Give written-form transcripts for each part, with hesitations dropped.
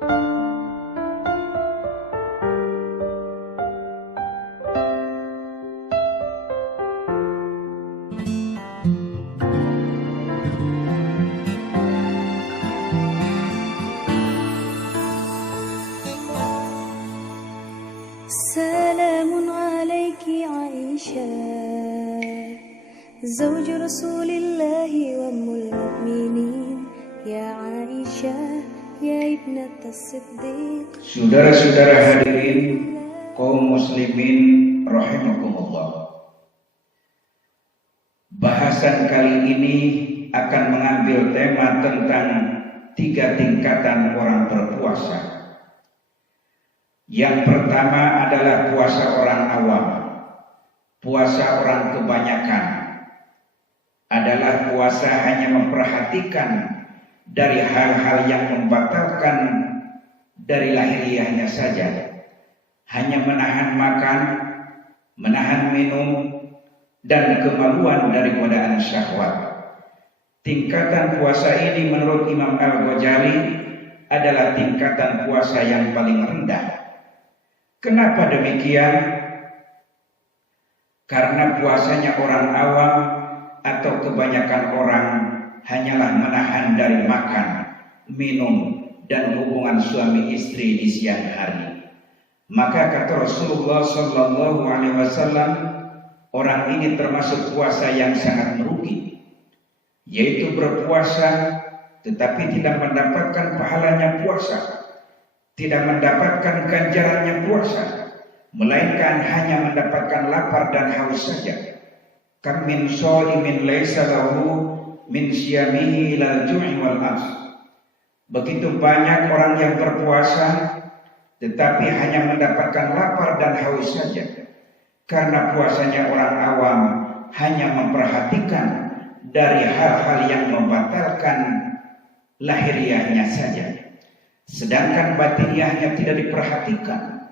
سلام عليك عائشة زوج رسول الله وأم المؤمنين يا عائشة يا ابنة الصديق. Saudara-saudara hadirin kaum muslimin rahimakumullah. Bahasan kali ini akan mengambil tema tentang 3 tingkatan orang berpuasa. Yang pertama adalah puasa orang awam. Puasa orang kebanyakan adalah puasa hanya memperhatikan dari hal-hal yang membatalkan dari lahiriahnya saja. Hanya menahan makan, menahan minum, dan kemaluan dari godaan syahwat. Tingkatan puasa ini menurut Imam Al-Ghazali adalah tingkatan puasa yang paling rendah. Kenapa demikian? Karena puasanya orang awam atau kebanyakan orang hanyalah menahan dari makan, minum, dan hubungan suami istri di siang hari. Maka kata Rasulullah SAW, orang ini termasuk puasa yang sangat merugi, yaitu berpuasa tetapi tidak mendapatkan pahalanya puasa, tidak mendapatkan ganjarannya puasa, melainkan hanya mendapatkan lapar dan haus saja. Kam min sholimin laisa lahu min siyamihi ilal ju'i wal as. Begitu banyak orang yang berpuasa tetapi hanya mendapatkan lapar dan haus saja, karena puasanya orang awam hanya memperhatikan dari hal-hal yang membatalkan lahiriahnya saja, sedangkan batiniahnya tidak diperhatikan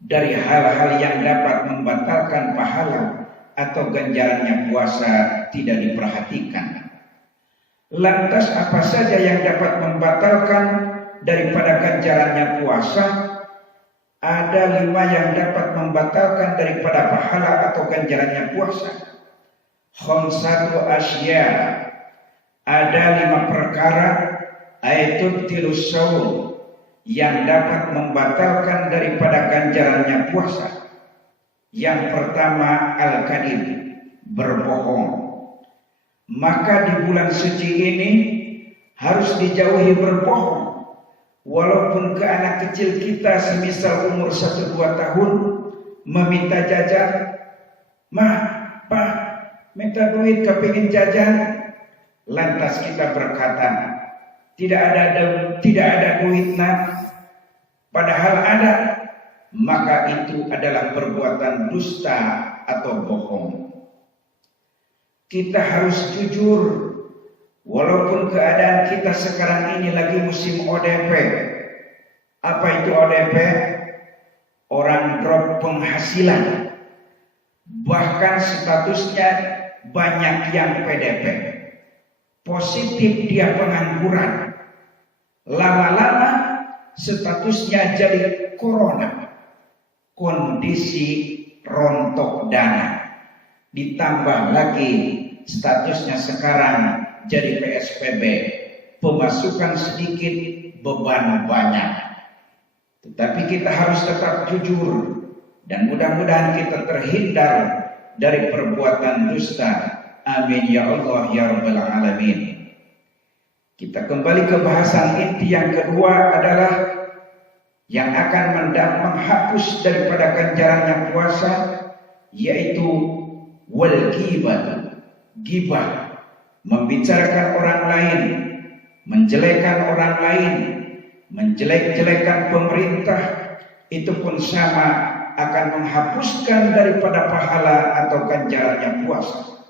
dari hal-hal yang dapat membatalkan pahala atau ganjarannya puasa tidak diperhatikan. Lantas apa saja yang dapat membatalkan daripada ganjarannya puasa? Ada 5 yang dapat membatalkan daripada pahala atau ganjarannya puasa. Khamsatu asya, ada 5 perkara ayatubtilus shaum yang dapat membatalkan daripada ganjarannya puasa. Yang pertama al-kadhib, berbohong. Maka di bulan suci ini harus dijauhi berbohong. Walaupun ke anak kecil kita semisal umur 1-2 tahun meminta jajan, "Mah, Pak, minta duit kepingin jajan." Lantas kita berkata, tidak ada duit nak, padahal ada. Maka itu adalah perbuatan dusta atau bohong. Kita harus jujur, walaupun keadaan kita sekarang ini lagi musim ODP. Apa itu ODP? Orang drop penghasilan. Bahkan statusnya banyak yang PDP. Positif dia pengangguran. Lama-lama statusnya jadi corona. Kondisi rontok dana. Ditambah lagi statusnya sekarang jadi PSBB. Pemasukan sedikit, beban banyak. Tetapi kita harus tetap jujur. Dan mudah-mudahan kita terhindar dari perbuatan dusta. Amin ya Allah ya Rabbal Alamin. Kita kembali ke bahasan inti yang kedua adalah yang akan menghapus daripada ganjarannya puasa, yaitu wal ghibah, ghibah, membicarakan orang lain, menjelekan orang lain, menjelek-jelekan pemerintah, itu pun sama akan menghapuskan daripada pahala atau ganjarannya puasa.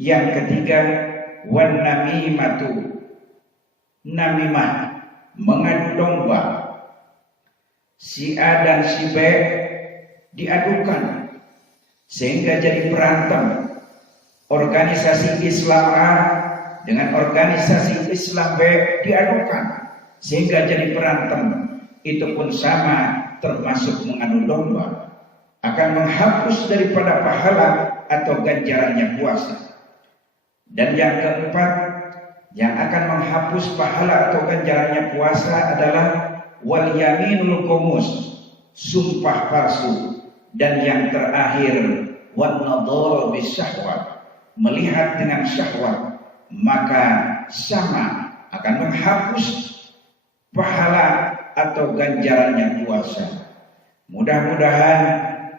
Yang ketiga, wan namimatu, namimah, mengadu domba. Si A dan si B diadukan sehingga jadi berantem. Organisasi Islam A dengan organisasi Islam B diadukan sehingga jadi berantem, itu pun sama, termasuk mengadu domba, akan menghapus daripada pahala atau ganjarannya puasa. Dan yang keempat, yang akan menghapus pahala atau ganjarannya puasa adalah wal yaminul ghamus, sumpah palsu. Dan yang terakhir, wan nadhara bisyahwat, melihat dengan syahwat, maka sama akan menghapus pahala atau ganjarannya puasa. Mudah-mudahan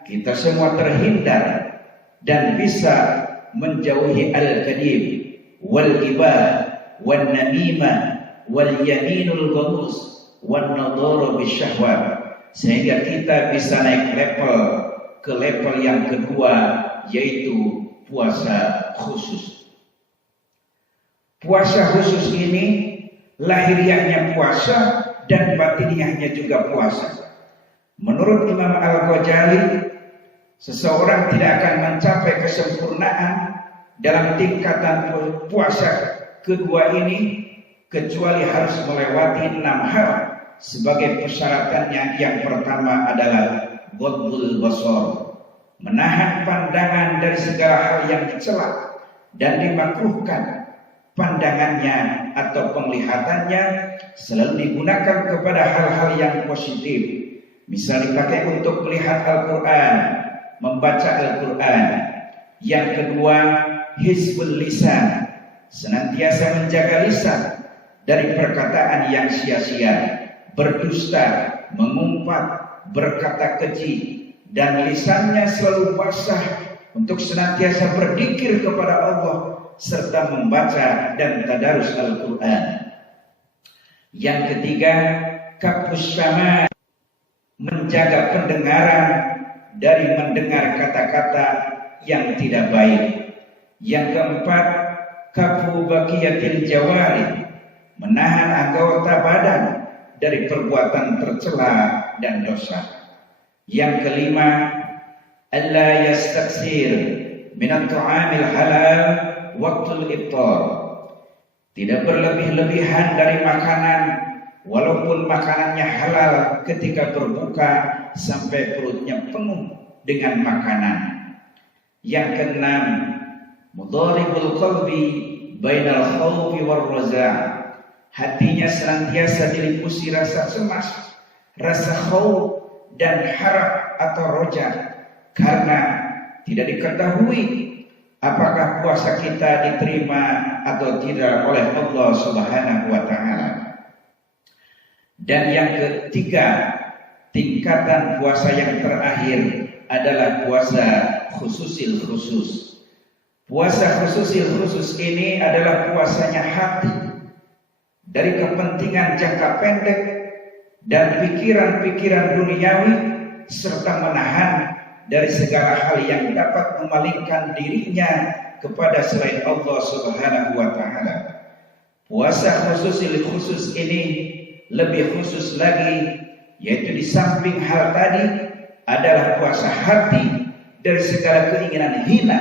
kita semua terhindar dan bisa menjauhi al-kadhib wal ghibah wan namimah wal yaminul ghamus wan nadhara bisyahwat, sehingga kita bisa naik level ke level yang kedua, yaitu puasa khusus. Puasa khusus ini lahiriahnya puasa dan batiniahnya juga puasa. Menurut Imam Al-Ghazali, seseorang tidak akan mencapai kesempurnaan dalam tingkatan puasa kedua ini kecuali harus melewati 6 hal sebagai persyaratannya. Yang pertama adalah ghaddul basar, menahan pandangan dari segala hal yang dicela dan dimakruhkan. Pandangannya atau penglihatannya selalu digunakan kepada hal-hal yang positif. Misal dipakai untuk melihat Al-Quran, membaca Al-Quran. Yang kedua, hizbul lisan, senantiasa menjaga lisan dari perkataan yang sia-sia, berdusta, mengumpat, berkata keji, dan lisannya selalu basah untuk senantiasa berzikir kepada Allah serta membaca dan tadarus Al-Quran. Yang ketiga, kafus syama, menjaga pendengaran dari mendengar kata-kata yang tidak baik. Yang keempat, kafu baqiyatil jawari, menahan anggota badan dari perbuatan tercela dan dosa. Yang kelima, alla yastaksir minat tu'amil halal waktul iftar, tidak berlebih-lebihan dari makanan walaupun makanannya halal ketika berbuka sampai perutnya penuh dengan makanan. Yang keenam, mudharibul qalbi bainal khawfi war raza', hatinya senantiasa dilipusi rasa cemas, rasa khauf dan harap atau roja, karena tidak diketahui apakah puasa kita diterima atau tidak oleh Allah Subhanahu wa ta'ala. Dan yang ketiga, tingkatan puasa yang terakhir adalah puasa khususil khusus. Puasa khususil khusus ini adalah puasanya hati dari kepentingan jangka pendek dan pikiran-pikiran duniawi, serta menahan dari segala hal yang dapat memalingkan dirinya kepada selain Allah Subhanahu wa ta'ala. Puasa khususil khusus ini lebih khusus lagi, yaitu di samping hal tadi adalah puasa hati dari segala keinginan hina,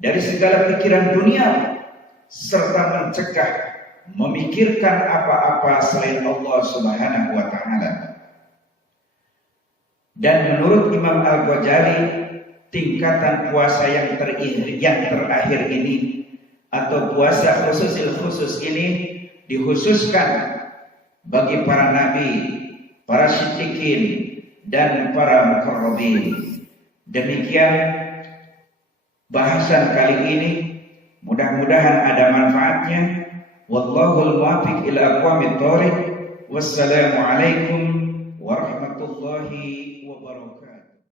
dari segala pikiran dunia, serta mencegah memikirkan apa-apa selain Allah Subhanahu wa ta'ala. Dan menurut Imam Al-Ghazali, tingkatan puasa yang terakhir ini atau puasa khususil khusus ini dikhususkan bagi para nabi, para siddiqin, dan para muqarrabin. Demikian bahasan kali ini, mudah-mudahan ada manfaatnya. Wallahul muwaffiq ila aqwamit thoriq. Wassalamualaikum warahmatullahi